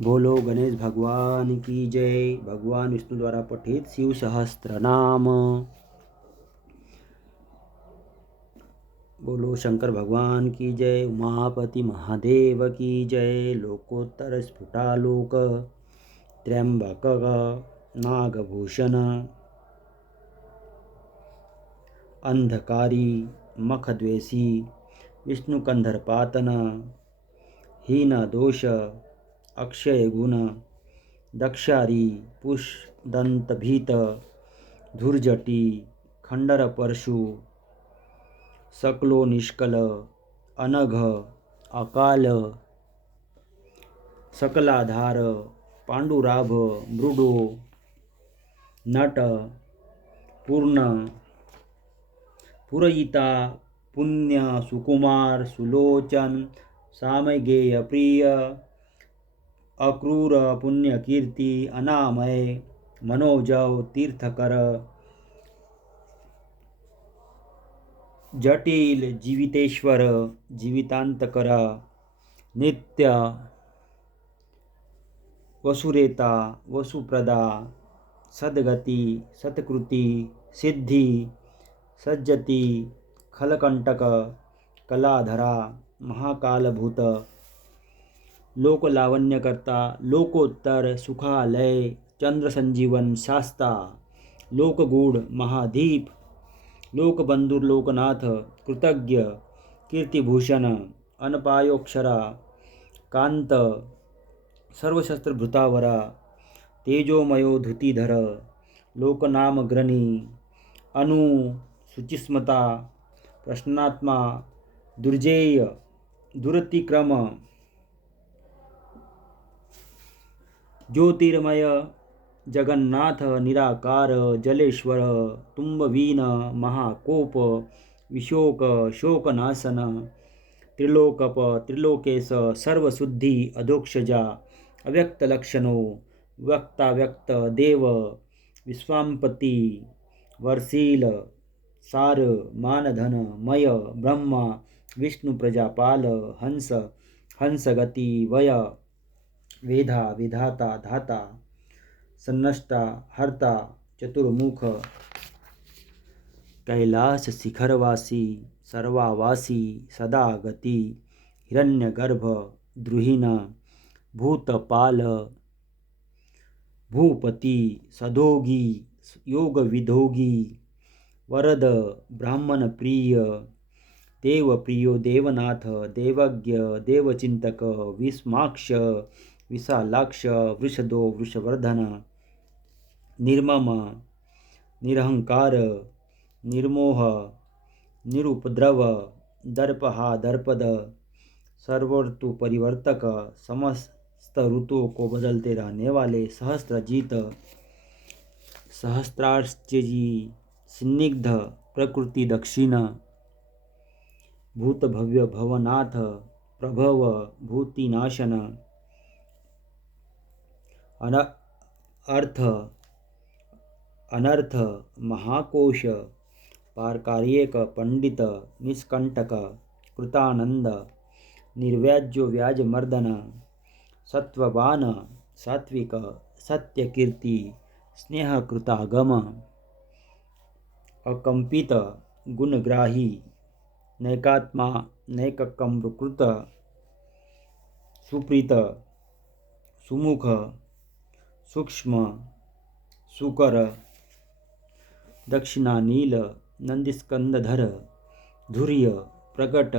बोलो गणेश भगवान की जय। भगवान विष्णु द्वारा पठित शिव सहस्त्र नाम। बोलो शंकर भगवान की जय। उमापति महादेव की जय। लोकोत्तर स्फुटालोक त्र्यंबक नागभूषण अंधकारी मखद्वेषी विष्णुकंधरपातन हीन दोष अक्षय गुण दक्षारी पुष्दंतभीत धुर्जटी खंडर परशु सकलो निष्कल अनघ अकाल सकलाधार पांडुराभ मृडो नट पूर्ण पुरयिता पुण्य सुकुमार सुलोचन सामगेय प्रिय अक्रूर पुण्य कीर्ति अनामय मनोजव तीर्थकर जटिल जीवितेश्वर जीवितांतकर नित्य वसुरेता वसुप्रदा सद्गति सत्कृति सिद्धि सज्जति खलकंटक कलाधरा महाकालभूत लोकलावण्यकर्ता लोकोत्तर सुखालय चंद्र संजीवन शास्ता लोकगूढ़ महादीप लोकबंधुर लोकनाथ कृतज्ञ कीर्तिभूषण अनपायोक्षरा कांत सर्वशस्त्रभृतावरा तेजोमयो धुतिधर लोकनामग्रणी अनु शुचिस्मता प्रश्नात्मा दुर्जेय दुरतिक्रम ज्योतिर्मय जगन्नाथ निराकार जलेश्वर तुम्बवीन महाकोप विशोक शोकनाशन त्रिलोकप त्रिलोकेश सर्वशुद्धि अधोक्षजा अव्यक्त लक्षणो व्यक्ताव्यक्त देव विश्वाम्पति वर्षील सार मानधन मय ब्रह्मा विष्णु प्रजापाल हंस हंसगति वय वेधा विधाता धाता सन्नष्टा हर्ता चतुर्मुख कैलास शिखरवासी सर्वावासी सदा गति हिरण्यगर्भ द्रुहिण भूतपाल भूपति सदोगी योग विधोगी वरद ब्राह्मण प्रिय देव प्रियो देवनाथ देवज्ञ देवचिंतक विस्माक्ष विशालाक्ष वृषदो वृषवर्धन निर्मम निरहंकार निर्मोह निरुपद्रव दर्पहा दर्पद सर्वऋतु परिवर्तक समस्त ऋतुओं को बदलते रहने वाले सहस्त्रजीत सहस्त्रार्चजी स्निग्ध प्रकृति दक्षिण भूत भव्य भवनाथ प्रभव भूतिनाशन अर्थ अनर्थ महाकोश पारकार्यक पंडित निष्कंटक कृतानंद निर्व्याज्यो व्याजमर्दन सत्ववान सात्विक सत्यकीर्ति स्नेहकृतागम अकंपित गुणग्राही नैकात्मा नैककमृकृत सुप्रीत सुमुख सूक्ष्म सुकर दक्षिणानील नंदिस्कंदधर धुर्य प्रकट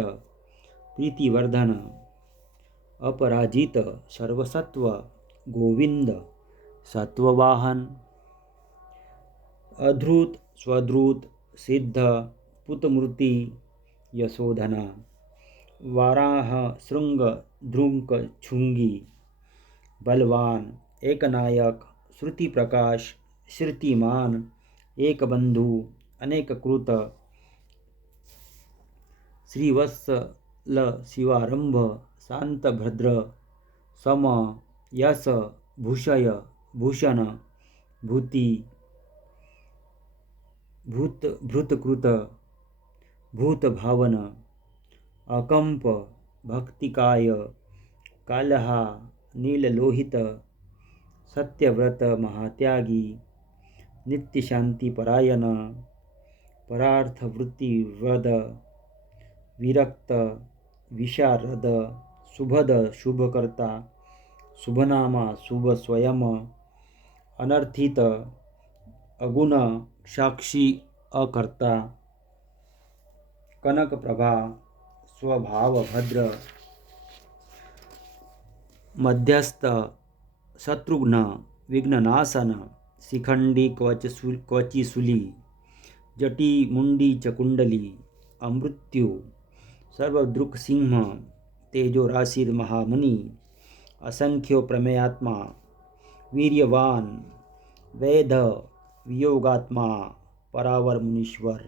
प्रीतिवर्धन अपराजित सर्वसत्व गोविंद सत्ववाहन अधृत स्वधृत सिद्ध पुतमूर्ति यशोधना वाराह श्रृंग ध्रुंक छुंगी बलवान एकनायक श्रुति प्रकाश श्रुतिमान एक बंधु अनेक कृत श्रीवत्सल शिवारंभ शांत भद्र सम यश भूषय भूषण भूति भूत भृतकृत भूत भावन अकंप भक्तिकाय कालहा नीललोहित सत्यव्रत महात्यागी नित्य शांति परायण परार्थवृत्ति वद विरक्त विशारद शुभद शुभकर्ता शुभनामा शुभ स्वयं अनर्थित अगुण साक्षी अकर्ता कनक प्रभा स्वभाव भद्र मध्यस्थ शत्रुघ्न विघ्ननाशन शिखंडी क्वची शूली जटी मुंडी चकुंडली अमृत्यु सर्वदृक् सिंह तेजो राशिर महामुनि असंख्यो प्रमेयात्मा वीर्यवान वेद वियोगात्मा परावर मुनीश्वर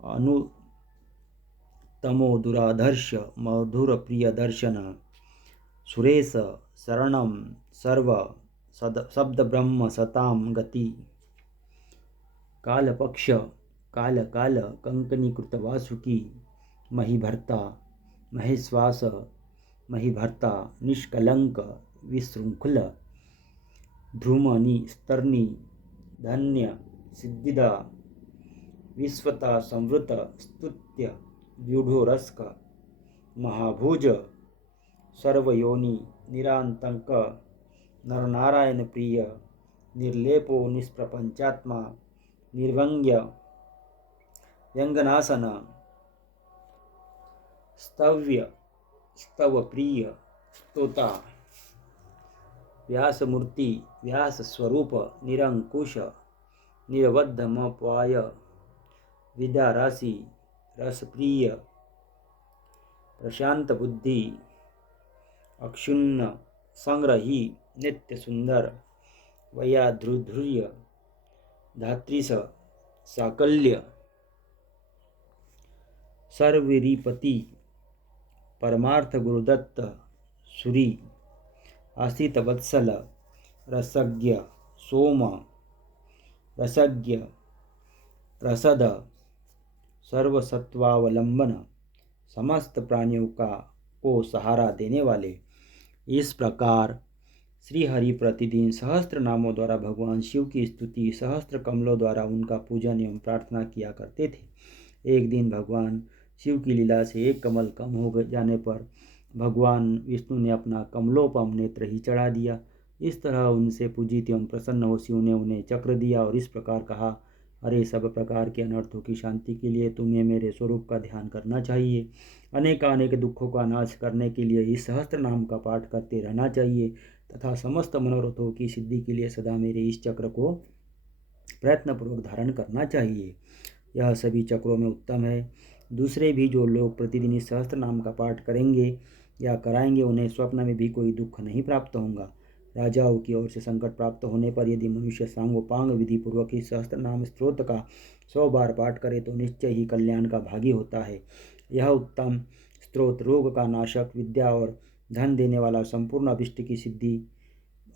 अनुतमो दुराधर्ष मधुर प्रिय दर्शन सुरेश शरणम सर्व शब्द ब्रह्म सताम गति कालपक्ष काल काल कंकनीकृत वासुकी महीभर्ता महेश्वास महीभर्ता निष्कलंक विशृंखल ध्रुमनि स्तरणी धन्य सिद्धिदा विश्वता संवृत स्तुत्य व्यूढ़ोरस्क महाभुज सर्वयोनि निरांतक नरनारायण प्रिय निर्लेपो निष्प्रपंचात्मा निर्वंग्य व्यंगनासन स्तव्य स्तव प्रिय स्तोता व्यासमूर्ति व्यास स्वरूप निरंकुश निरवद्धमपाय विद्याराशि रसप्रिय प्रशांत बुद्धि अक्षुण्ण संग्रही नित्य सुंदर वयाध्रुध्रुय धात्रीस साकल्य सर्वरीपति परमार्थ गुरुदत्त सुरी आसित वत्सल रसज्ञ सोम रसज्ञ रसद सर्वसत्वावलंबन समस्त प्राणियों को सहारा देने वाले। इस प्रकार श्री हरि प्रतिदिन सहस्त्र नामों द्वारा भगवान शिव की स्तुति सहस्त्र कमलों द्वारा उनका पूजन एवं प्रार्थना किया करते थे। एक दिन भगवान शिव की लीला से एक कमल कम हो जाने पर भगवान विष्णु ने अपना कमलोपम नेत्र ही चढ़ा दिया। इस तरह उनसे पूजित एवं प्रसन्न हो शिव ने उन्हें चक्र दिया और इस प्रकार कहा, अरे सब प्रकार के अनर्थों की शांति के लिए तुम्हें मेरे स्वरूप का ध्यान करना चाहिए। अनेक दुखों का नाश करने के लिए इस सहस्त्र नाम का पाठ करते रहना चाहिए तथा समस्त मनोरथों की सिद्धि के लिए सदा मेरे इस चक्र को प्रयत्नपूर्वक धारण करना चाहिए। यह सभी चक्रों में उत्तम है। दूसरे भी जो लोग प्रतिदिन इस सहस्त्र नाम का पाठ करेंगे या कराएंगे उन्हें स्वप्न में भी कोई दुख नहीं प्राप्त होगा। राजाओं की ओर से संकट प्राप्त होने पर यदि मनुष्य सांगोपांग विधि पूर्वक इस सहस्त्र नाम स्त्रोत का 100 बार पाठ करे तो निश्चय ही कल्याण का भागी होता है। यह उत्तम स्त्रोत रोग का नाशक, विद्या और धन देने वाला, संपूर्ण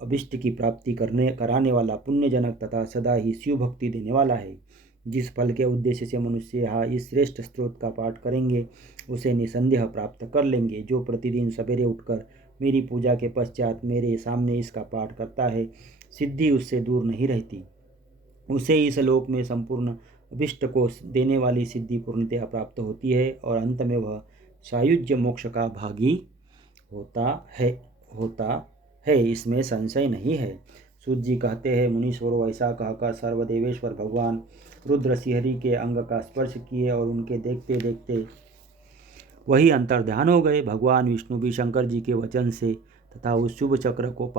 अभिष्ट की प्राप्ति कराने वाला, पुण्यजनक तथा सदा ही शिव भक्ति देने वाला है। जिस फल के उद्देश्य से मनुष्य यहाँ इस श्रेष्ठ स्त्रोत का पाठ करेंगे उसे निसंदेह प्राप्त कर लेंगे। जो प्रतिदिन सवेरे उठकर मेरी पूजा के पश्चात मेरे सामने इसका पाठ करता है, सिद्धि उससे दूर नहीं रहती। उसे इस लोक में संपूर्ण अभिष्ट को देने वाली सिद्धि पूर्णतया प्राप्त होती है और अंत में वह सायुज्य मोक्ष का भागी होता है। इसमें संशय नहीं है। सूत जी कहते हैं, मुनीश्वरों ऐसा कहकर सर्वदेवेश्वर भगवान रुद्र श्रीहरि के अंग का स्पर्श किए और उनके देखते देखते वही अंतर्ध्यान हो गए। भगवान विष्णु भी शंकर जी के वचन से तथा उस शुभ चक्र को